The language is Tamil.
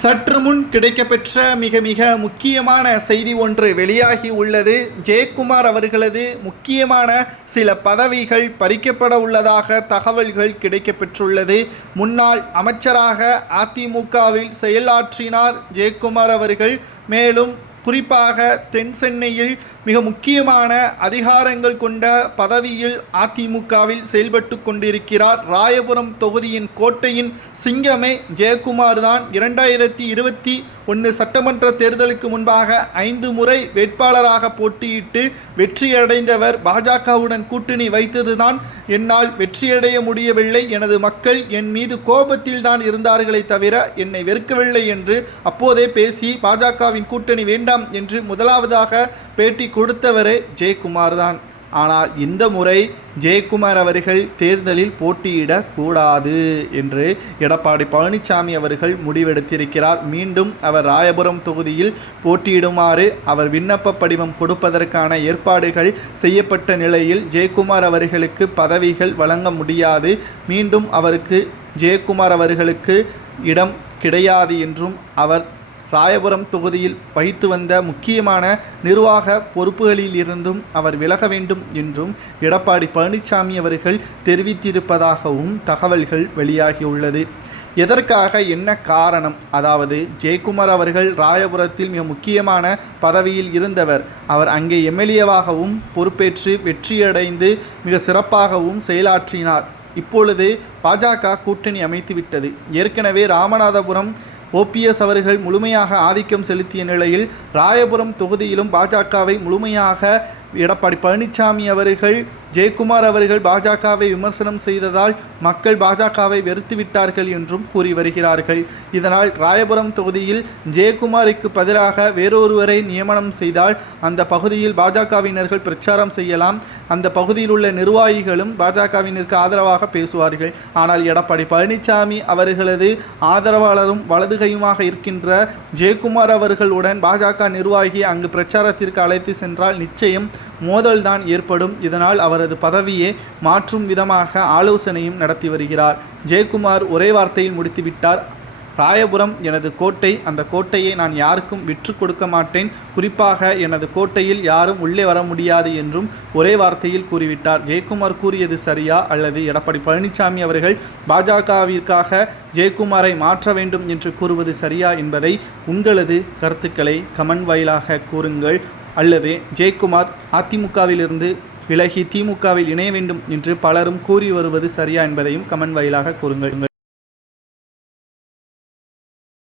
சற்று முன் கிடைக்கப்பெற்ற மிக மிக முக்கியமான செய்தி ஒன்று வெளியாகி உள்ளது. ஜெயக்குமார் அவர்களது முக்கியமான சில பதவிகள் பறிக்கப்பட உள்ளதாக தகவல்கள் கிடைக்கப்பெற்றுள்ளது. முன்னாள் அமைச்சராக அதிமுகவில் செயலாற்றினார் ஜெயக்குமார் அவர்கள். மேலும் குறிப்பாக தென் சென்னையில் மிக முக்கியமான அதிகாரங்கள் கொண்ட பதவியில் அதிமுகவில் செயல்பட்டு கொண்டிருக்கிறார் ராயபுரம் தொகுதியின் கோட்டையின் சிங்கமே ஜெயக்குமார் தான் இரண்டாயிரத்தி இருபத்தி ஒன்று சட்டமன்ற தேர்தலுக்கு முன்பாக ஐந்து முறை வேட்பாளராக போட்டியிட்டு வெற்றியடைந்தவர் பாஜகவுடன் கூட்டணி வைத்ததுதான் என்னால் வெற்றியடைய முடியவில்லை. எனது மக்கள் என் மீது கோபத்தில் தான் இருந்தார்களே தவிர என்னை வெறுக்கவில்லை என்று அப்போதே பேசி பாஜகவின் கூட்டணி வேண்டாம் என்று முதலாவதாக பேட்டி கொடுத்தவரே ஜெயக்குமார் தான் ஆனால் இந்த முறை ஜெயக்குமார் அவர்கள் தேர்தலில் போட்டியிடக்கூடாது என்று எடப்பாடி பழனிசாமி அவர்கள் முடிவெடுத்திருக்கிறார். மீண்டும் அவர் ராயபுரம் தொகுதியில் போட்டியிடுமாறு அவர் விண்ணப்ப படிவம் கொடுப்பதற்கான ஏற்பாடுகள் செய்யப்பட்ட நிலையில் ஜெயக்குமார் அவர்களுக்கு பதவிகள் வழங்க முடியாது. மீண்டும் அவருக்கு ஜெயக்குமார் அவர்களுக்கு இடம் கிடையாது என்றும் அவர் ராயபுரம் தொகுதியில் வகித்து வந்த முக்கியமான நிர்வாக பொறுப்புகளில் இருந்தும் அவர் விலக வேண்டும் என்றும் எடப்பாடி பழனிசாமி அவர்கள் தெரிவித்திருப்பதாகவும் தகவல்கள் வெளியாகியுள்ளது. எதற்காக என்ன காரணம்? அதாவது ஜெயக்குமார் அவர்கள் ராயபுரத்தில் மிக முக்கியமான பதவியில் இருந்தவர். அவர் அங்கே எம்எல்ஏவாகவும் பொறுப்பேற்று வெற்றியடைந்து மிக சிறப்பாகவும் செயலாற்றினார். இப்பொழுது பாஜக கூட்டணி அமைத்துவிட்டது. ஏற்கனவே ராமநாதபுரம் ஓபிஎஸ் அவர்கள் முழுமையாக ஆதிக்கம் செலுத்திய நிலையில் ராயபுரம் தொகுதியிலும் பாஜகவை முழுமையாக எடப்பாடி பழனிசாமி அவர்கள் ஜெயக்குமார் அவர்கள் பாஜகவை விமர்சனம் செய்ததால் மக்கள் பாஜகவை வெறுத்து விட்டார்கள் என்றும் கூறி வருகிறார்கள். இதனால் ராயபுரம் தொகுதியில் ஜெயக்குமாருக்கு பதிலாக வேறொருவரை நியமனம் செய்தால் அந்த பகுதியில் பாஜகவினர்கள் பிரச்சாரம் செய்யலாம். அந்த பகுதியில் உள்ள நிர்வாகிகளும் பாஜகவினருக்கு ஆதரவாக பேசுவார்கள். ஆனால் எடப்பாடி பழனிசாமி அவர்களது ஆதரவாளரும் வலதுகையுமாக இருக்கின்ற ஜெயக்குமார் அவர்களுடன் பாஜக நிர்வாகி அங்கு பிரச்சாரத்திற்கு அழைத்து சென்றால் நிச்சயம் மோதல்தான் ஏற்படும். இதனால் அவர் அவரது பதவியை மாற்றும் விதமாக ஆலோசனையும் நடத்தி வருகிறார். ஜெயக்குமார் ஒரே வார்த்தையில் முடித்துவிட்டார். ராயபுரம் எனது கோட்டை அந்த கோட்டையை நான் யாருக்கும் விற்று கொடுக்க மாட்டேன். குறிப்பாக எனது கோட்டையில் யாரும் உள்ளே வர முடியாது என்றும் ஒரே வார்த்தையில் கூறிவிட்டார். ஜெயக்குமார் கூறியது சரியா அல்லது எடப்பாடி பழனிசாமி அவர்கள் பாஜகவிற்காக ஜெயக்குமாரை மாற்ற வேண்டும் என்று கூறுவது சரியா என்பதை உங்களது கருத்துக்களை கமெண்ட் வாயிலாக கூறுங்கள். அல்லது ஜெயக்குமார் அதிமுகவிலிருந்து விலகி திமுகவில் இணைய வேண்டும் என்று பலரும் கூறி வருவது சரியா என்பதையும் கமெண்ட் வாயிலாக கூறுங்கள்.